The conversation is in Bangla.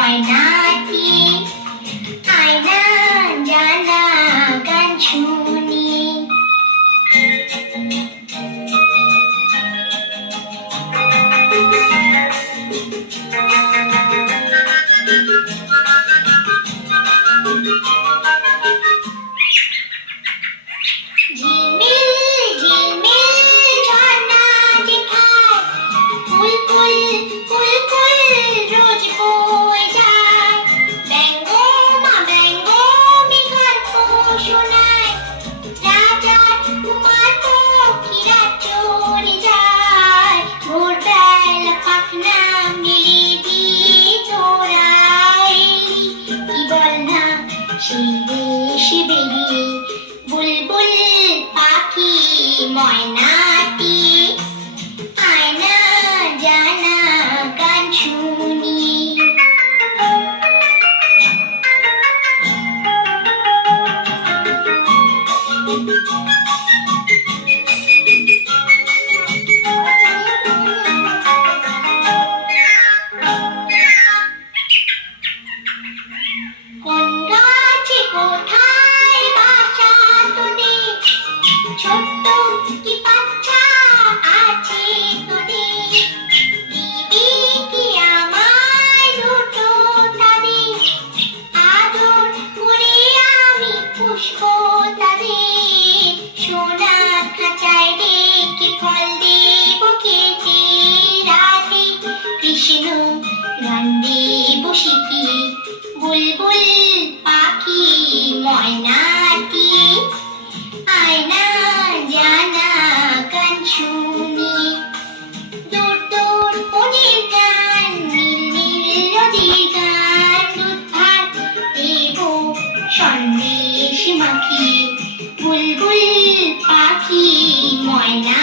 ময়নাটি আয়না জানা গান শুনি। বুলবুল পাখি ময়নাটি আয়না জানা গান শুনি। কোন গাছে কোথায় বাসা তোদের, ছোট্ট কি বাচ্চা আছে তোদের, দিবি কি আমায় দুটো তাদের, আদর করে আমি পুষবো তাদের, সোনার খাঁচায় রেখে ফল দেব খেতে রাতে, কৃষ্ণ গান দেব শিখিয়ে। বুলবুল পাখি ময়নাটি আয়না জানা গান শুনি। দূর দূর বনের গান, নীল নীল নদীর গান, দুধ ভাত দেব সন্দেশ মাখিয়ে। বুলবুল পাখি ময়না